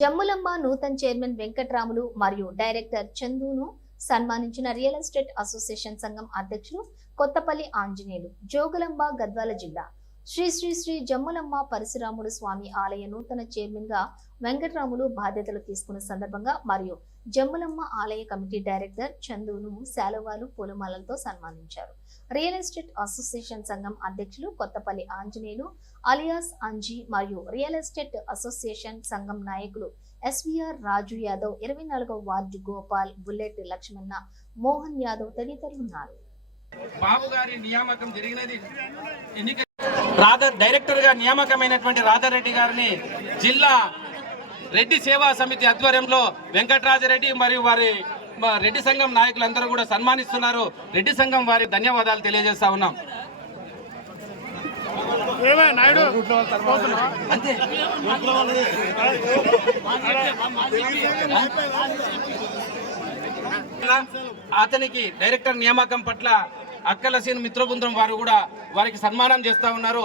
Jammulamma Nutan chairman Venkatramulu మరియు director చందును సన్మానించిన రియల్ ఎస్టేట్ అసోసియేషన్ సంఘం అధ్యక్షులు కొత్తపల్లి ఆంజనేయులు జోగులంబ గద్వాల జిల్లా. శ్రీ శ్రీ శ్రీ జమ్ములమ్మ పరశురాముడు స్వామి ఆలయ నూతన చైర్మన్గా వెంకటరాములు బాధ్యతలు తీసుకున్న సందర్భంగా మరియు జమ్ములమ్మ ఆలయ కమిటీ డైరెక్టర్ చందును శాలువాలు పూలమాలలతో సన్మానించారు. రియల్ ఎస్టేట్ అసోసియేషన్ సంఘం అధ్యక్షులు కొత్తపల్లి ఆంజనేయులు అలియాస్ అంజీ మరియు రియల్ ఎస్టేట్ అసోసియేషన్ సంఘం నాయకులు ఎస్వీఆర్ రాజు యాదవ్ ఇరవై నాలుగవ వార్డు గోపాల్ బుల్లెట్ లక్ష్మణ మోహన్ యాదవ్ తదితరులు ఉన్నారు. బాబు గారి నియామకం జరిగినది ఎన్నిక రాధా డైరెక్టర్గా నియామకమైనటువంటి రాధారెడ్డి గారిని జిల్లా రెడ్డి సేవా సమితి ఆధ్వర్యంలో వెంకటరాజరెడ్డి మరియు వారి రెడ్డి సంఘం నాయకులందరూ కూడా సన్మానిస్తున్నారు. రెడ్డి సంఘం వారి ధన్యవాదాలు తెలియజేస్తా ఉన్నాం. అంతే. అతనికి డైరెక్టర్ నియామకం పట్ల అక్కల సీన్ మిత్రబృందం వారు కూడా వారికి సన్మానం చేస్తా ఉన్నారు.